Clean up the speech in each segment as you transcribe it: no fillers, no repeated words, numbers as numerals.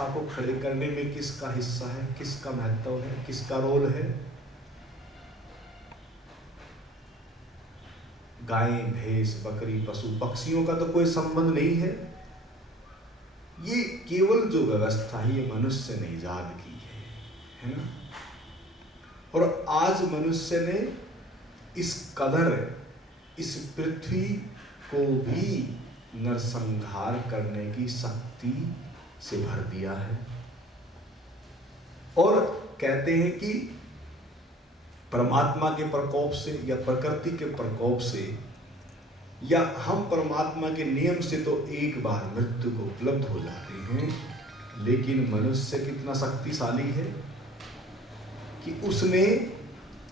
व्यवस्था को खड़े करने में किसका हिस्सा है, किसका महत्व है, किसका रोल है? गाय, भैंस, बकरी, पशु पक्षियों का तो कोई संबंध नहीं है। ये केवल जो व्यवस्था है ये मनुष्य ने ईजाद की है ना। और आज मनुष्य ने इस कदर इस पृथ्वी को भी नरसंहार करने की शक्ति से भर दिया है। और कहते हैं कि परमात्मा के प्रकोप से या प्रकृति के प्रकोप से या हम परमात्मा के नियम से तो एक बार मृत्यु को उपलब्ध हो जाते हैं, लेकिन मनुष्य कितना शक्तिशाली है कि उसने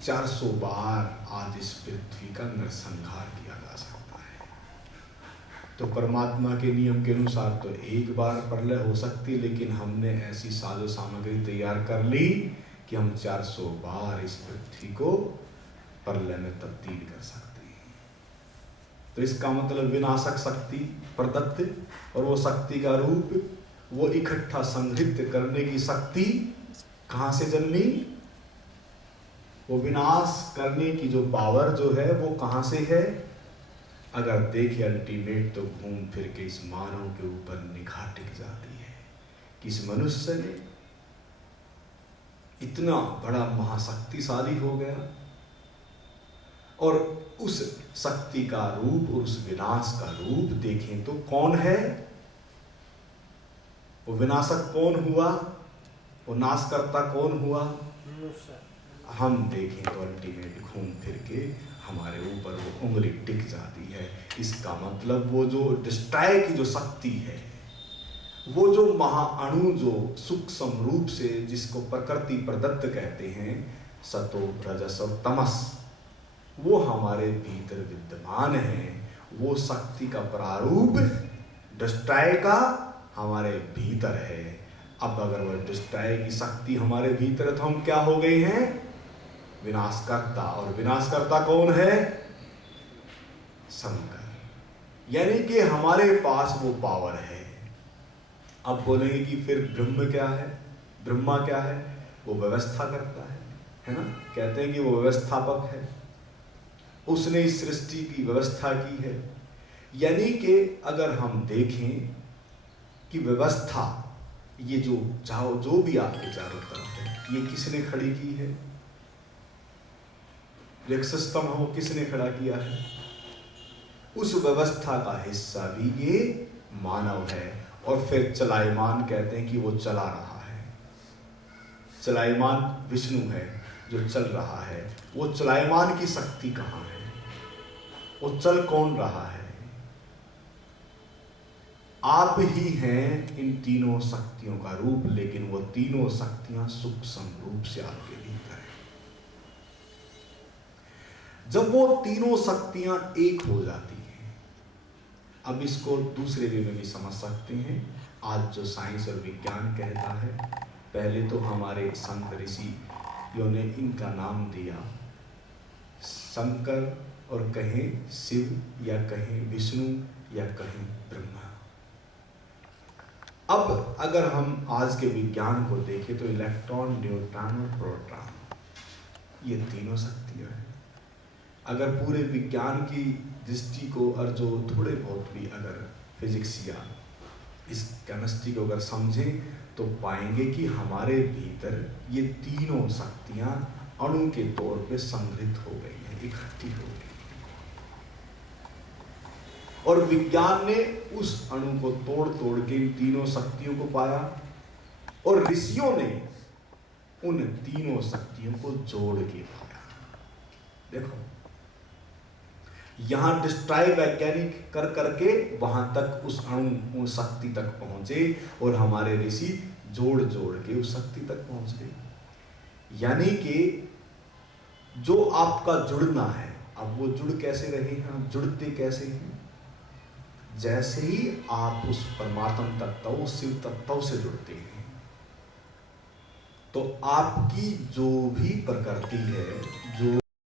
400 बार आज इस पृथ्वी का नरसंहार किया जा सकता है। तो परमात्मा के नियम के अनुसार तो एक बार प्रलय हो सकती है, लेकिन हमने ऐसी साजो सामग्री तैयार कर ली कि हम 400 बार इस पृथ्वी को प्रलय में तब्दील कर सकते हैं। तो इसका मतलब विनाशक शक्ति प्रदत्त और वो शक्ति का रूप, वो इकट्ठा संग्रहित करने की शक्ति कहाँ से जन्मी? वो विनाश करने की जो पावर जो है वो कहाँ से है? अगर देखे अल्टीमेट तो घूम फिर के इस मानव के ऊपर निगाह टिक जाती है कि इस मनुष्य ने इतना बड़ा महाशक्तिशाली हो गया और उस शक्ति का रूप और उस विनाश का रूप देखें तो कौन है? वो विनाशक कौन हुआ? वो नाशकर्ता कौन हुआ? हम देखें तो अल्टीमेट घूम फिर के हमारे ऊपर वो उंगली टिक जाती है। इसका मतलब वो जो डिस्ट्रॉय की जो शक्ति है, वो जो महाअणु जो सूक्ष्म रूप से जिसको प्रकृति प्रदत्त कहते हैं, सतो रजस और तमस, वो हमारे भीतर विद्यमान है। वो शक्ति का प्रारूप डिस्ट्रॉय का हमारे भीतर है। अब अगर वह डिस्ट्रॉय की शक्ति हमारे भीतर है तो हम क्या हो गए हैं? विनाशकर्ता। और विनाशकर्ता कौन है? शंकर। यानी कि हमारे पास वो पावर है। अब बोलेंगे कि फिर ब्रह्म क्या है? ब्रह्मा क्या है? वो व्यवस्था करता है ना। कहते हैं कि वो व्यवस्थापक है, उसने इस सृष्टि की व्यवस्था की है। यानी कि अगर हम देखें कि व्यवस्था ये जो भी आपके चारों तरफ है, ये किसने खड़ी की है? एक सिस्टम है, वो किसने खड़ा किया है? उस व्यवस्था का हिस्सा भी ये मानव है। और फिर चलायमान कहते हैं कि वो चला रहा है। चलायमान विष्णु है जो चल रहा है। वो चलायमान की शक्ति कहाँ है? वो चल कौन रहा है? आप ही हैं इन तीनों शक्तियों का रूप, लेकिन वो तीनों शक्तियां सूक्ष्म रूप से आपके भीतर है। जब वो तीनों शक्तियां एक हो जाती हैं, अब इसको दूसरे वे में भी समझ सकते हैं। आज जो साइंस और विज्ञान कहता है, पहले तो हमारे संत ऋषियों ने इनका नाम दिया शंकर, और कहें शिव या कहें विष्णु या कहें ब्रह्मा। अब अगर हम आज के विज्ञान को देखें तो इलेक्ट्रॉन, न्यूट्रॉन और प्रोटॉन, ये तीनों शक्तियां हैं। अगर पूरे विज्ञान की दृष्टि को और जो थोड़े बहुत भी अगर फिजिक्स या इस केमिस्ट्री को अगर समझें तो पाएंगे कि हमारे भीतर ये तीनों शक्तियां अणु के तौर पे संग्रहित हो गई हैं, इकट्ठी हो गई। और विज्ञान ने उस अणु को तोड़ तोड़ के इन तीनों शक्तियों को पाया, और ऋषियों ने उन तीनों शक्तियों को जोड़ के पाया। देखो, यहां डिस्ट्रॉय वैज्ञानिक कर करके वहां तक उस अणु उस शक्ति तक पहुंचे, और हमारे ऋषि जोड़ जोड़ के उस शक्ति तक पहुंच गए। यानी कि जो आपका जुड़ना है, अब वो जुड़ कैसे रहे हैं? आप जुड़ते कैसे हैं? जैसे ही आप उस परमात्म तत्व, शिव तत्व से जुड़ते हैं, तो आपकी जो भी प्रकृति है